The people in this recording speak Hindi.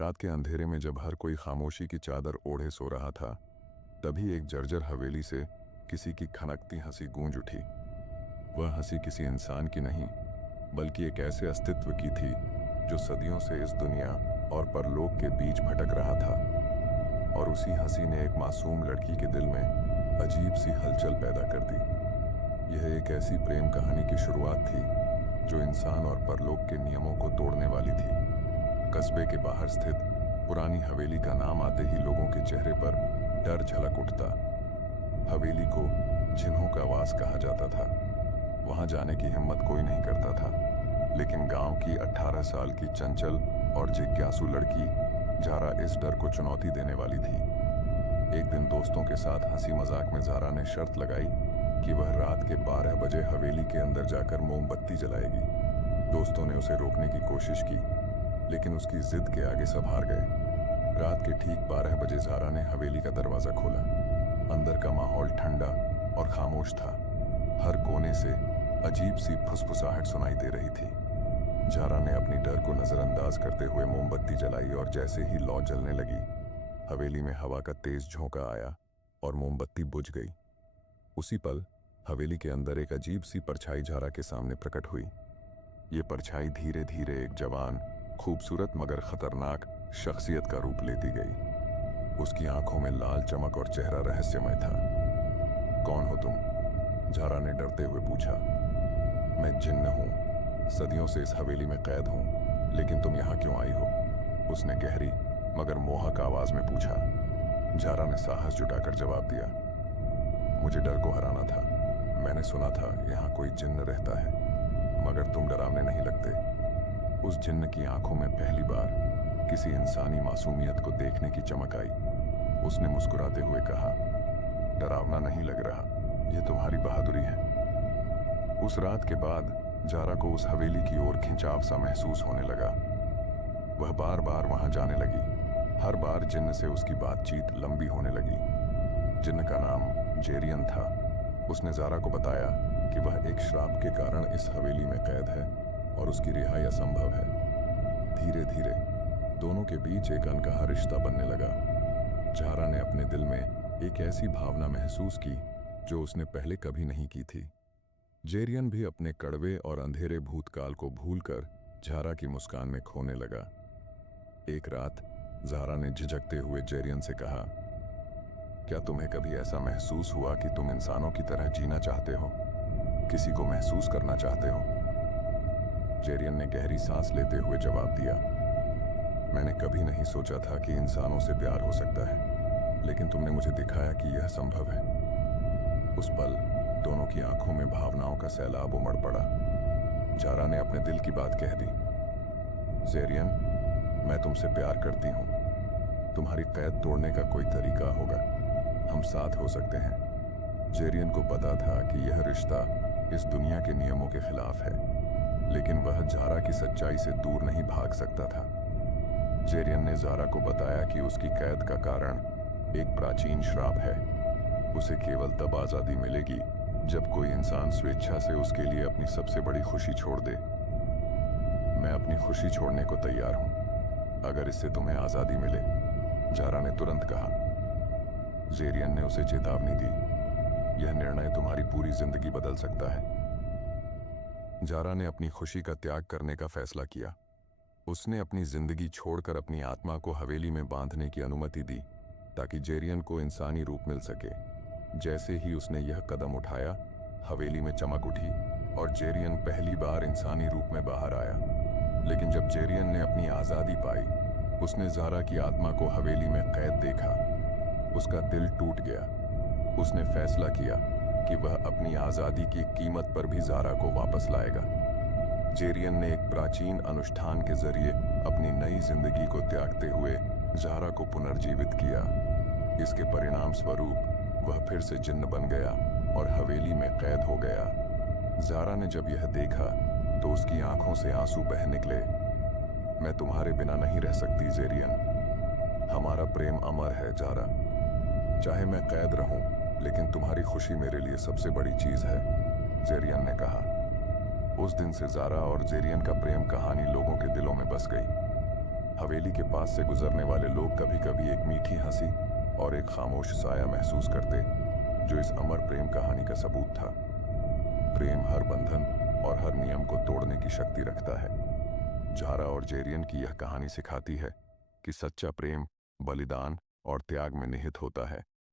रात के अंधेरे में जब हर कोई खामोशी की चादर ओढ़े सो रहा था, तभी एक जर्जर हवेली से किसी की खनकती हंसी गूंज उठी। वह हंसी किसी इंसान की नहीं, बल्कि एक ऐसे अस्तित्व की थी जो सदियों से इस दुनिया और परलोक के बीच भटक रहा था। और उसी हंसी ने एक मासूम लड़की के दिल में अजीब सी हलचल पैदा कर दी। यह एक ऐसी प्रेम कहानी की शुरुआत थी जो इंसान और परलोक के नियमों को तोड़ने वाली थी। कस्बे के बाहर स्थित पुरानी हवेली का नाम आते ही लोगों के चेहरे पर डर झलक उठता। हवेली को जिन्हों का वास कहा जाता था। वहां जाने की हिम्मत कोई नहीं करता था, लेकिन गांव की 18 साल की चंचल और जिज्ञासु लड़की जारा इस डर को चुनौती देने वाली थी। एक दिन दोस्तों के साथ हंसी मजाक में जारा ने शर्त लगाई कि वह रात के 12 बजे हवेली के अंदर जाकर मोमबत्ती जलाएगी। दोस्तों ने उसे रोकने की कोशिश की, लेकिन उसकी जिद के आगे सब हार गए। रात के ठीक 12 बजे जारा ने हवेली का दरवाजा खोला। अंदर का माहौल ठंडा और खामोश था। हर कोने से अजीब सी फुसफुसाहट सुनाई दे रही थी। जारा ने अपनी डर को नजरअंदाज करते हुए मोमबत्ती जलाई और जैसे ही लौ जलने लगी, हवेली में हवा का तेज झोंका आया और मोमबत्ती बुझ गई। उसी पल हवेली के अंदर एक अजीब सी परछाई जारा के सामने प्रकट हुई। ये परछाई धीरे धीरे एक जवान, खूबसूरत मगर खतरनाक शख्सियत का रूप लेती गई। उसकी आंखों में लाल चमक और चेहरा रहस्यमय था। कौन हो तुम? जारा ने डरते हुए पूछा। मैं जिन्न हूं, सदियों से इस हवेली में कैद हूं, लेकिन तुम यहां क्यों आई हो? उसने गहरी मगर मोहक आवाज में पूछा। जारा ने साहस जुटाकर जवाब दिया। मुझे डर को हराना था। मैंने सुना था यहां कोई जिन्न रहता है, मगर तुम डरावने नहीं लगते। उस जिन्न की आंखों में पहली बार किसी इंसानी मासूमियत को देखने की चमक आई। उसने मुस्कुराते हुए कहा, डरावना नहीं लग रहा, यह तुम्हारी बहादुरी है। उस रात के बाद जारा को उस हवेली की ओर खिंचाव सा महसूस होने लगा। वह बार बार वहां जाने लगी। हर बार जिन्न से उसकी बातचीत लंबी होने लगी। जिन्न का नाम जेरियन था। उसने जारा को बताया कि वह एक श्राप के कारण इस हवेली में कैद है और उसकी रिहाई असंभव है। धीरे धीरे दोनों के बीच एक अनकहा रिश्ता बनने लगा। जारा ने अपने दिल में एक ऐसी भावना महसूस की जो उसने पहले कभी नहीं की थी। जेरियन भी अपने कड़वे और अंधेरे भूतकाल को भूलकर जारा की मुस्कान में खोने लगा। एक रात जारा ने झिझकते हुए जेरियन से कहा, क्या तुम्हें कभी ऐसा महसूस हुआ कि तुम इंसानों की तरह जीना चाहते हो, किसी को महसूस करना चाहते हो? जेरियन ने गहरी सांस लेते हुए जवाब दिया, मैंने कभी नहीं सोचा था कि इंसानों से प्यार हो सकता है, लेकिन तुमने मुझे दिखाया कि यह संभव है। उस पल दोनों की आंखों में भावनाओं का सैलाब उमड़ पड़ा। जारा ने अपने दिल की बात कह दी। जेरियन, मैं तुमसे प्यार करती हूं। तुम्हारी कैद तोड़ने का कोई तरीका होगा, हम साथ हो सकते हैं। जेरियन को पता था कि यह रिश्ता इस दुनिया के नियमों के खिलाफ है, लेकिन वह जारा की सच्चाई से दूर नहीं भाग सकता था। जेरियन ने जारा को बताया कि उसकी कैद का कारण एक प्राचीन श्राप है। उसे केवल तब आज़ादी मिलेगी जब कोई इंसान स्वेच्छा से उसके लिए अपनी सबसे बड़ी खुशी छोड़ दे। मैं अपनी खुशी छोड़ने को तैयार हूं, अगर इससे तुम्हें आज़ादी मिले, जारा ने तुरंत कहा। जेरियन ने उसे चेतावनी दी, यह निर्णय तुम्हारी पूरी जिंदगी बदल सकता है। जारा ने अपनी खुशी का त्याग करने का फैसला किया। उसने अपनी जिंदगी छोड़कर अपनी आत्मा को हवेली में बांधने की अनुमति दी, ताकि जेरियन को इंसानी रूप मिल सके। जैसे ही उसने यह कदम उठाया, हवेली में चमक उठी और जेरियन पहली बार इंसानी रूप में बाहर आया। लेकिन जब जेरियन ने अपनी आज़ादी पाई, उसने जारा की आत्मा को हवेली में कैद देखा। उसका दिल टूट गया। उसने फैसला किया कि वह अपनी आज़ादी की कीमत पर भी जारा को वापस लाएगा। जेरियन ने एक प्राचीन अनुष्ठान के जरिए अपनी नई जिंदगी को त्यागते हुए जारा को पुनर्जीवित किया। इसके परिणाम स्वरूप वह फिर से जिन्न बन गया और हवेली में कैद हो गया। जारा ने जब यह देखा तो उसकी आंखों से आंसू बह निकले। मैं तुम्हारे बिना नहीं रह सकती जेरियन। हमारा प्रेम अमर है जारा। चाहे मैं कैद रहूं, लेकिन तुम्हारी खुशी मेरे लिए सबसे बड़ी चीज है, जेरियन ने कहा। उस दिन से जारा और जेरियन का प्रेम कहानी लोगों के दिलों में बस गई। हवेली के पास से गुजरने वाले लोग कभी कभी एक मीठी हंसी और एक खामोश साया महसूस करते, जो इस अमर प्रेम कहानी का सबूत था। प्रेम हर बंधन और हर नियम को तोड़ने की शक्ति रखता है। झारा और जेरियन की यह कहानी सिखाती है कि सच्चा प्रेम बलिदान और त्याग में निहित होता है।